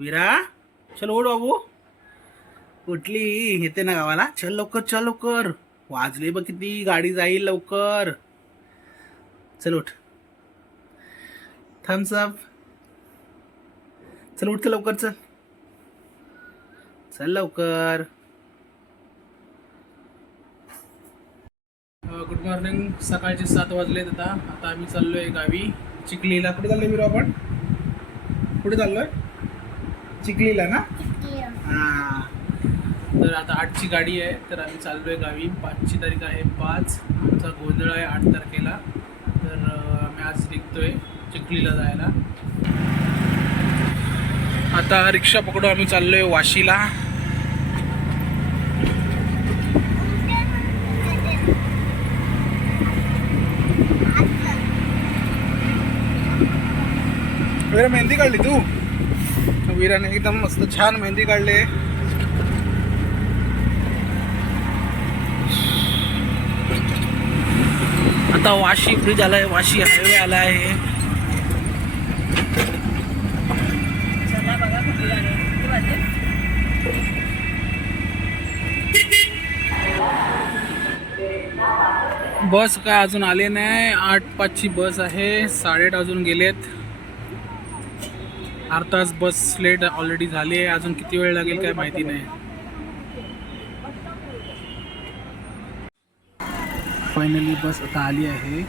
विरा चल ओढ बाबू. कुठली येते ना गावाला. चल लवकर चल लवकर. वाजले बघ किती गाडी जाईल लवकर. चल उठ. थम्स अप चल उठ चल लवकर चल. चल लवकर. गुड मॉर्निंग सकाळचे सात वाजलेत आता. आता आम्ही चाललोय गावी. चिखलीला कुठे चाललोय मी आपण? कुठे चाललोय? चिखलीला ना? हा. तर आता आठची गाडी आहे तर आम्ही चाललोय गावी. पाचची तारीख आहे पाच. आमचा गोंधळ आहे आठ तारखेला. तर आम्ही आज निघतोय चिखलीला जायला. आता रिक्षा पकडू आम्ही चाललोय वाशीला. वीरा मेहंदी काढली तू? वीराने एकदम मस्त छान मेहंदी काढले. आता वाशी ब्रिज आलाय वाशी हायवे आला आहे बस काय अजून आले नाही. आठ पाचची बस आहे. साडेआठ अजून गेलेत. तास बस लेट ऑलरेडी झाली आहे. अजून किती वेळ लागेल काय माहिती नाही. फायनली बस आता आली आहे.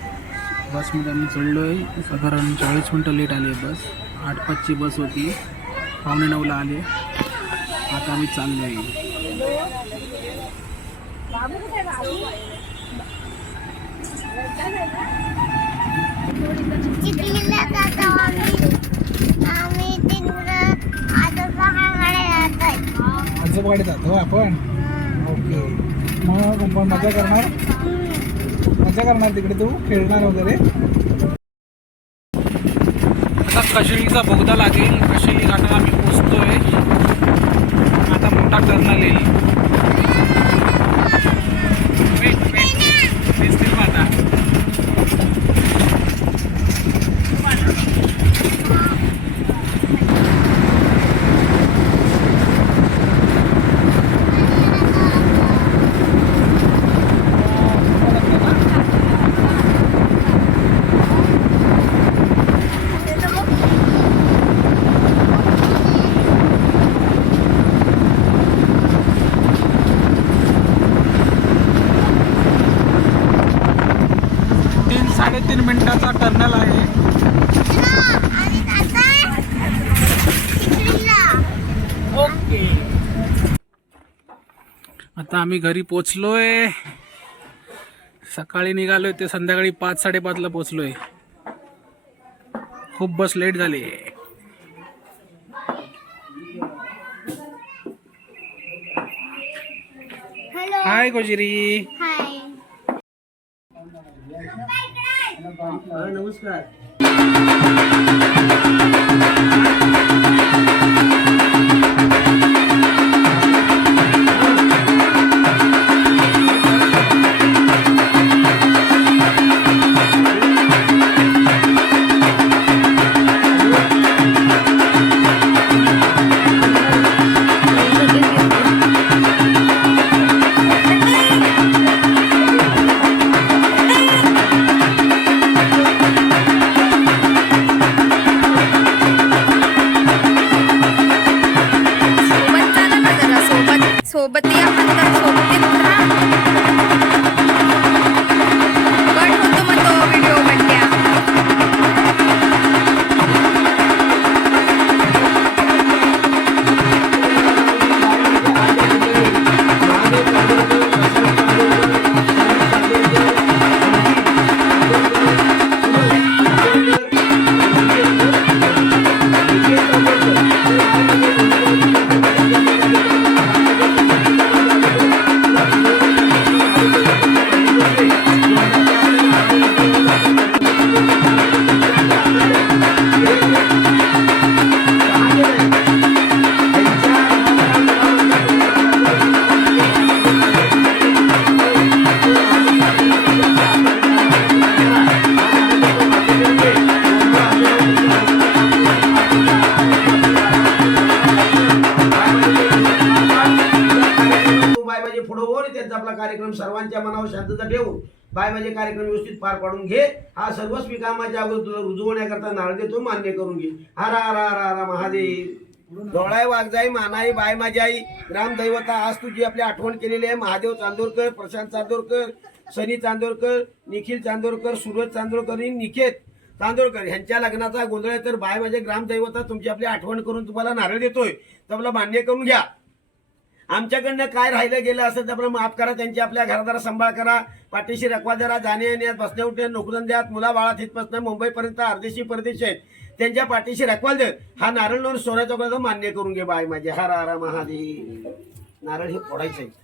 बसमध्ये आम्ही चढलो आहे साधारण चाळीस मिनटं लेट आली आहे बस. आठ पाचची बस होती. पावणे नऊला आले. आता आम्ही चाललो आहे आजोबाकडे जातो आपण? ओके मग आपण मजा करणार? मजा करणार तिकडे तू? खेळणार वगैरे? आता कशेलीचा बोगदा लागेल कशेली घाटाला आम्ही पोचतोय आता मोठा टर्नल येईल साडेतीन मिनिटाचा टर्नल आहे. ओके. आता आम्ही घरी पोचलोय. सकाळी निघालोय ते संध्याकाळी पाच साडेपाचला पोचलोय. खूप बस लेट झाली. हॅलो हाय गोजिरी नमस्कार. कार्यक्रम सर्वांच्या मनावर शांतता ठेवून बाय माझे कार्यक्रम व्यवस्थित पार पाडून घे. हा सर्वस्वी कामाच्या अगोदर तुला रुजवण्याकरता नारळ देतो मान्य करून घे. हरा हरा हरा हरा महादेव. डोळाय वाघजाई मानाई बाय माझी आई ग्रामदैवता आज तुझी आपली आठवण केलेली आहे. महादेव चांदोरकर प्रशांत चांदोरकर सनी चांदोरकर निखिल चांदोरकर सूरज चांदोरकर आणि निकेत चांदोरकर ह्यांच्या लग्नाचा गोंधळ आहे. तर बाय माझे ग्रामदैवता तुमची आपली आठवण करून तुम्हाला नारळ देतोय. तर मला मान्य करून घ्या. आमच्याकडनं काय राहिलं गेलं असेल तर माफ करा त्यांची आपल्या घरादारा सांभाळ करा. पाठीशी रखवा जरा जाणे येण्यात बसण्या उठण्यात नोकरंद्यात मुला बाळात इथपासून मुंबईपर्यंत अर्धेशी परदेश आहेत. त्यांच्या पाठीशी रखवाल दे. हा नारळ लोन सोन्याचा चौकाचा मान्य करून घे बाय माझे. हर हर महादेव. नारळ हे फोडायचं आहे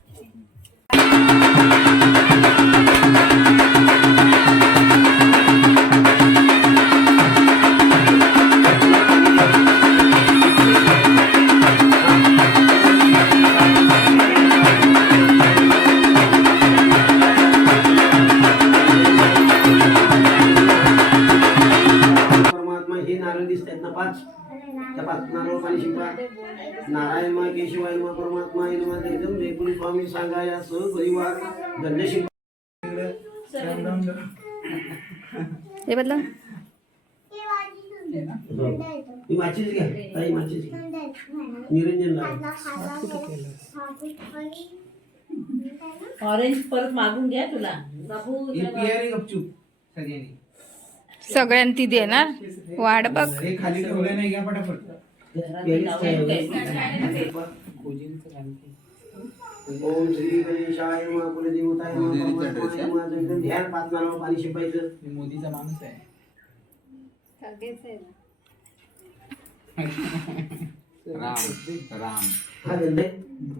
त्या पाच नारळ पाणी शिंपा नारायण मा केशवाय मा परमात्मा मा एकदम जयपुरी स्वामी सांगा या सह परिवार धन्य शिंपा हे बदला. ही माचीच घ्या. ताई माचीच घ्या. निरंजन लावा ऑरेंज परत मागून घ्या तुला. बाबू हे पियारी गपचूप सगळ्यांनी. सगळ्यांनी देणार वाट बघ. खाली ठेवलं नाही घ्या पटापट. पूजेचं काम की. ओम श्री गणेशाय कुलदेवताय ध्यान पाच पाणी शिंपायचं मी मोदीचा माणूस आहे राम राम हा गंधे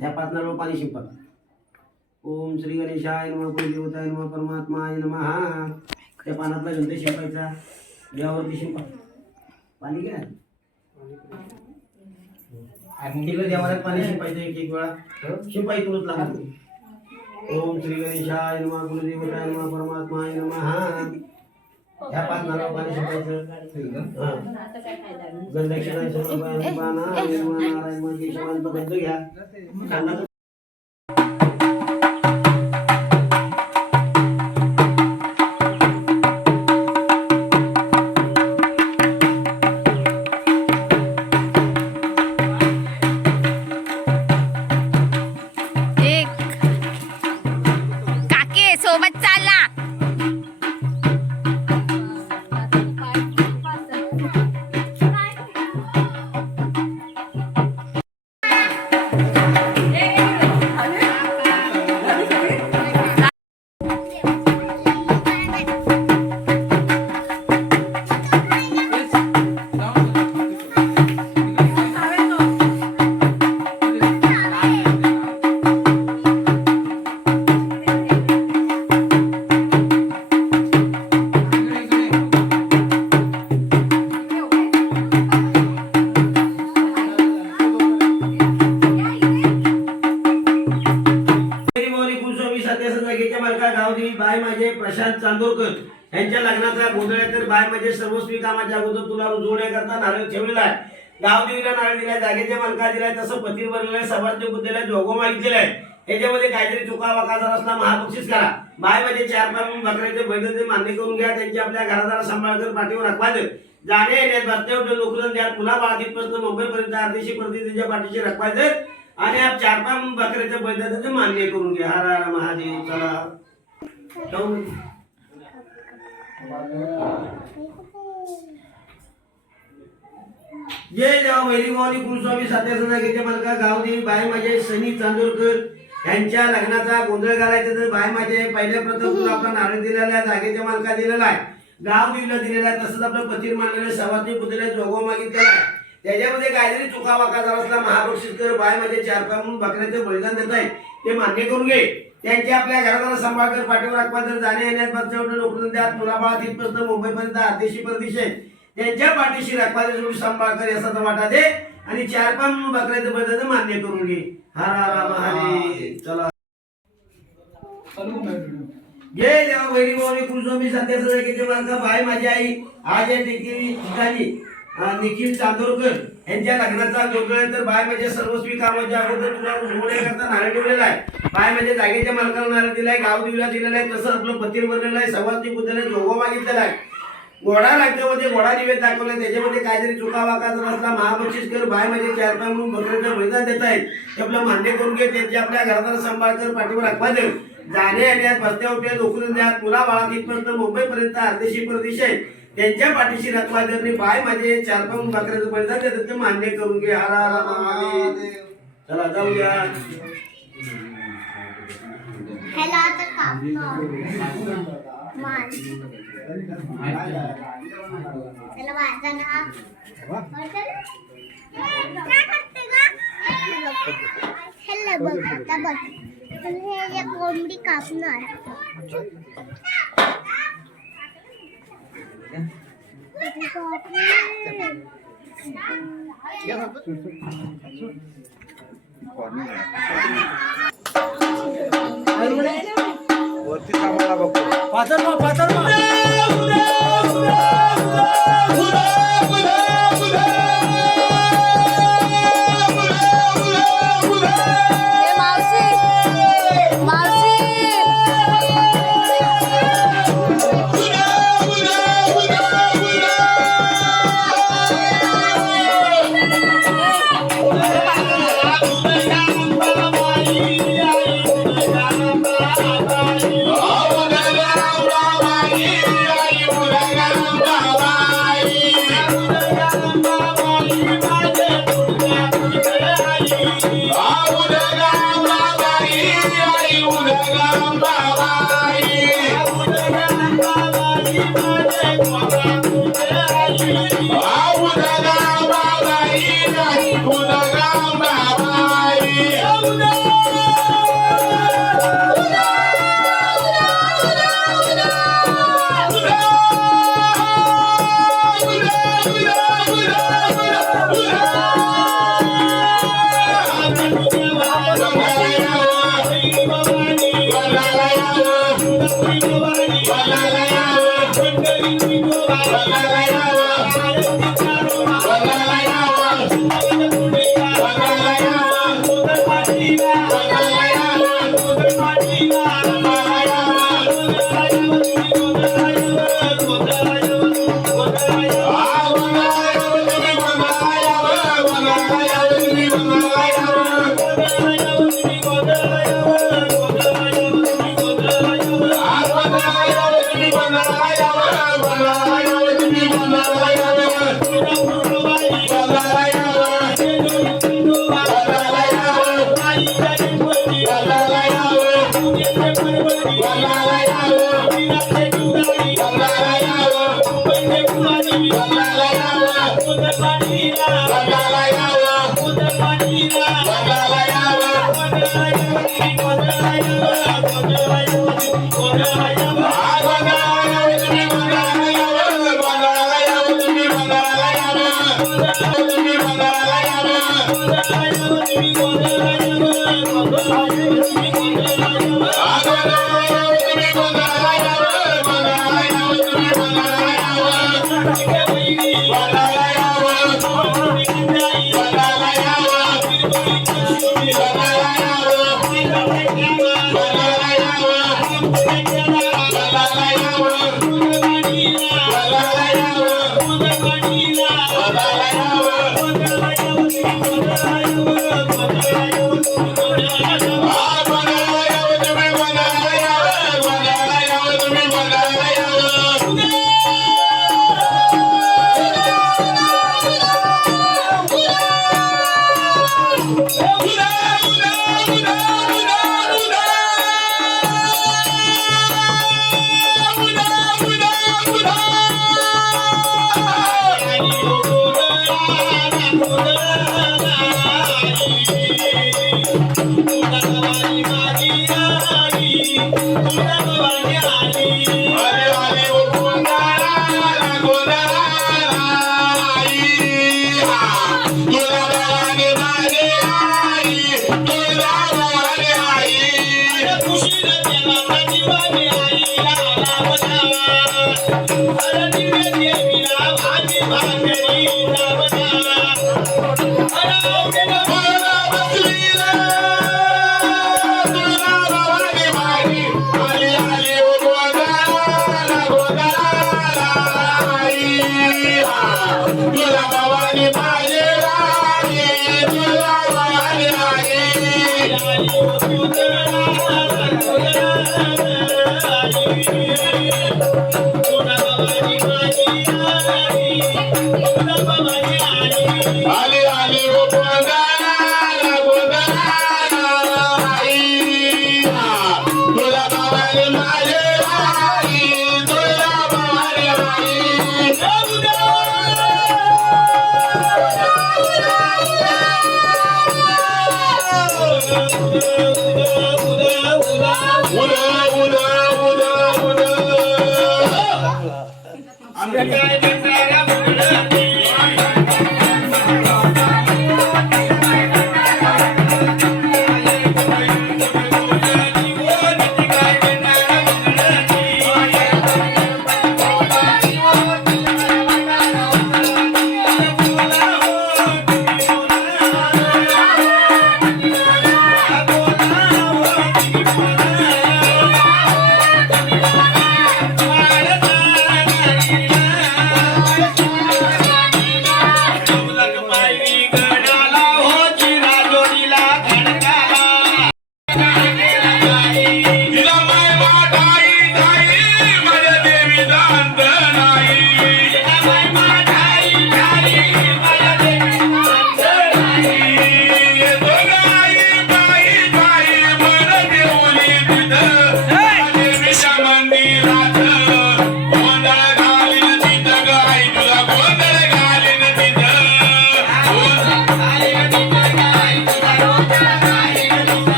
त्या पाच नारळ पाणी शिंपा ओम श्री गणेशाय नमः कुलदेवताय नमः परमात्माय नमः. त्या पानातला गंध शिंपायचा. देवावरती शिंपा. पाणी घ्या. तिला देवाला पाणी शिंपायचं एक एक वेळा. शिंपाई करूच लागत ओम श्री गणेशाय मा परमात्मा नमः परमात्माय हा. ह्या पाच नारळ पाणी शिंपायचं. हा. गंधक्षणाय सर्व नारायण गंध घ्या. कांदा बाय माझे प्रशांत चांदोरकर. यांच्या लग्नाचा गोंधळ तर बाय माझे सर्वस्वी कामाच्या अगोदर तुला रुजवण्याकरता नारळ ठेवलेला आहे. गावदेवीला नारळ दिलाय जागेच्या मालका दिलाय तसं पतीर भरलेलं आहे सभाज्य जोगो मागितलेला आहे. याच्यामध्ये काहीतरी चुका वाका जर असला महाबक्षीस करा. बाय माझे चार पाच बकऱ्याचे बैठक ते मान्य करून घ्या. त्यांची आपल्या घरादारा सांभाळ कर पाठीवर रखवायचं जाणे येण्यात बसण्या नोकरून द्या. पुन्हा बाळातीपासून मुंबईपर्यंत अर्धेशी प्रति त्यांच्या पाठीशी रखवायचं. आणि आप चार पाच बकऱ्याच्या बैठक ते मान्य करून घ्या. हरा महादेव चला. जय देवा वैरीवानी गुरुस्वामी सत्यासनागेच्या मालका गावदेवी बाय माझे सनी चांदोरकर यांच्या लग्नाचा गोंधळ घालायचा तर बाय माझे पहिल्या प्रथम तुला आपला नारळ दिलेला आहे जागेच्या मालका दिलेला आहे. गावदेवीला दिलेला आहे तसंच आपलं पतीर मानलेलं सवाती पुतले जोगो मागितलेला आहे. त्याच्यामध्ये काहीतरी चुका वाका झाला असला महाबक्षीस कर बाय माझे चार पाय म्हणून बकऱ्याचे बलिदान देत आहे ते मान्य करून घे. त्यांची आपल्या घराला सांभाळ कर पाठीवर राखवा जर जाणे येण्यात उठणं नोकरून द्या मुलाबाळा तिथपासून मुंबईपर्यंत आदेशी परदेश आहे त्यांच्या पाठीशी राखवायचं जोडी सांभाळ कर याचा वाटा दे आणि चार पाच बकऱ्याचं बलिदान मान्य करून घे. हर हर महादेव. चला. चालू का माझा व्हिडिओ? जय देवा वैरी भवानी कुलस्वामी सत्यासनागेचे मालका बाय माझी आई आज या ठिकाणी निखिल चांदोरकर. यांच्या लग्नाचा गोंधळ आहे तर बाय म्हणजे सर्वस्वी कामाच्या अगोदर तुला रुजवण्याकरता नारळ ठेवलेला आहे. बाय म्हणजे जागेच्या मालकाला नारळ दिलाय गाव दिवला दिलेला आहे तसं आपलं पतीर बनलेलं आहे सवासनी बुद्धीला जोगवा मागितलेला आहे. घोडा लागल्यामध्ये घोडा निवेद दाखवला त्याच्यामध्ये काहीतरी चुका वाका जर असला महाबक्षीस कर बाय म्हणजे चार पाय म्हणून बकऱ्याचं मैदान देत आहेत. ते आपलं मान्य करून घे त्यांची आपल्या घरात सांभाळ कर पाठीवर राखवा देऊ जाणे येण्यात बसत्या उठ्या नोकरी द्या पुला बाळा तिथपर्यंत मुंबईपर्यंत अर्धेशी प्रदेश आहे. त्यांच्या पाठीशी रखवा जर बाय माझे चार पाय बकऱ्याचं मैदान देतात ते मान्य करून घे. हरा हरा महादेव चला जाऊया. बघ आता बघ. हे कोंबडी कापणार. हे या कोंबडी कापणार मावशी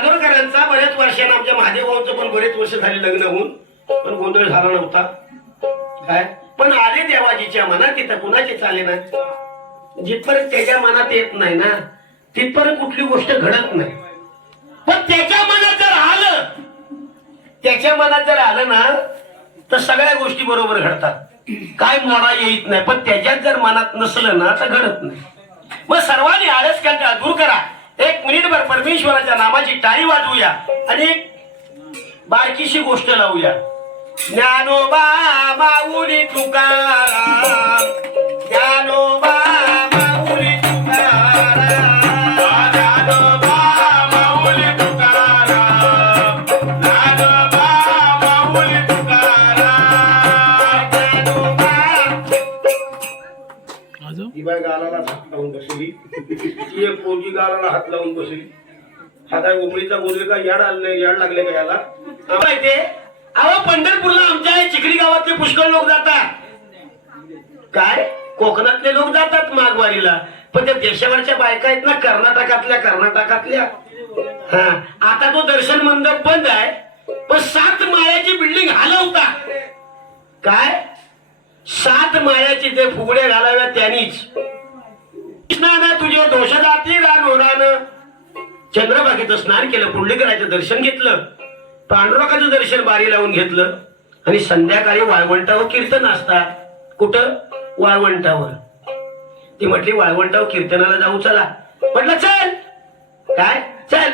चांदोरकरांचा बऱ्याच वर्षानं आमच्या महादेवभाऊचं पण बरेच वर्ष झाले लग्न होऊन पण गोंधळ झाला नव्हता. काय? पण आले देवाजीच्या मनात तिथं कुणाचे चाले ना जिथपर्यंत त्याच्या मनात येत नाही ना तिथपर्यंत कुठली गोष्ट घडत नाही. पण त्याच्या मनात जर आलं त्याच्या मनात जर आलं ना तर सगळ्या गोष्टी बरोबर घडतात. काय मोडा येत नाही पण त्याच्यात जर मनात नसलं ना तर घडत नाही. मग सर्वांनी आळस कंटाळा दूर करा. एक मिनिटभर परमेश्वराच्या नामाची टाळी वाजवूया आणि एक बारकीशी गोष्ट लावूया. ज्ञानोबा माऊली तुकाराम ज्ञानोबा हात लावून बसली. हा काय उमळीचा बोलले का? याड आले याड लागले का याला? आम्हाला अहो पंढरपूरला आमच्या चिखली गावातले पुष्कळ लोक जातात. काय? कोकणातले लोक जातात माघवारीला. पण त्या देशावरच्या बायका आहेत ना कर्नाटकातल्या कर्नाटकातल्या. हा आता तो दर्शन मंडप बंद आहे पण सात माळ्याची बिल्डिंग हलवता. काय? सात माळ्याची ते फुगड्या घालाव्या त्यांनीच. कृष्णानं तुझे दोष जाती रानोरानं चंद्रभागेचं स्नान केलं पुंडलिकराचं दर्शन घेतलं पांडुरकाचं दर्शन बारी लावून घेतलं आणि संध्याकाळी वाळवंटावर कीर्तन असतात. कुठं? वाळवंटावर. ती म्हटली वाळवंटावर कीर्तनाला जाऊ चला. म्हटलं चल. काय? चल.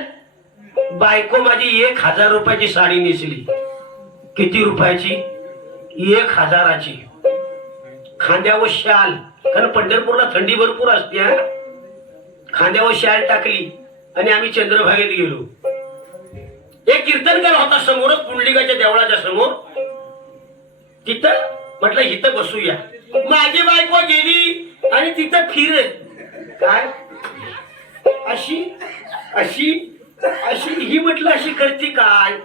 बायको माझी एक हजार रुपयाची साडी नेसली. किती रुपयाची? एक हजाराची. खांद्यावर शाल. कारण पंढरपूरला थंडी भरपूर असते हा. खांद्यावर शाल टाकली आणि आम्ही चंद्रभागेत गेलो. एक कीर्तनकार होता समोरच पुंडलिकाच्या देवळाच्या समोर. तिथं म्हटलं इथं बसूया. माझी बायको गेली आणि तिथं फिर. काय? अशी अशी अशी ही म्हटलं अशी करते काय काय?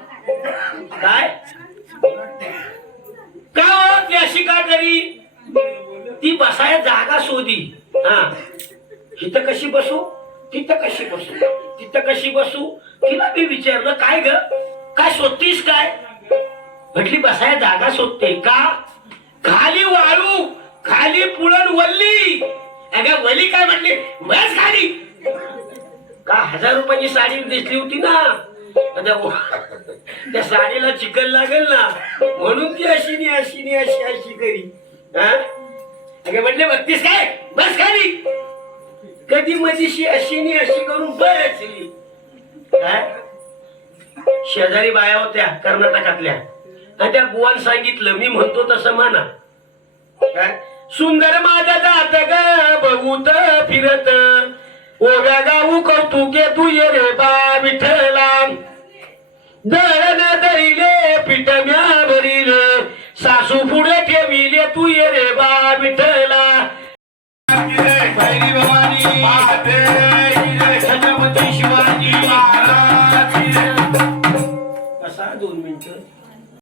इथं कशी बसू? तिथं कशी बसू? तिथं कशी बसू? तिला मी विचारलं काय ग? काय शोधतीस काय? म्हटली बसाय जागा शोधते. का? खाली वाळू खाली पुळण वल्ली. अगं वली काय म्हणली? बस खाली. का हजार रुपयाची साडी दिसली होती ना? त्या साडीला चिकन लागेल ना? म्हणून ती अशी नी अशी नी अशी अशी करी. हा? अगे म्हणले बघतीस काय? बस खाली. कधी मधीशी अशी नि अशी करून बर असली काय? शेजारी बाया होत्या कर्नाटकातल्या. आणि त्या बुवान सांगितलं मी म्हणतो तसं म्हणा. सुंदर माझ्या जात ग बघूत फिरत. ओव्या गाऊ कौतुके ये रे बा विठला दळण दरिले पिटम्या भरिले सासू पुढे ठेविले तू ये रे बा विठला भैरी भवानी छत्रपती शिवाजी.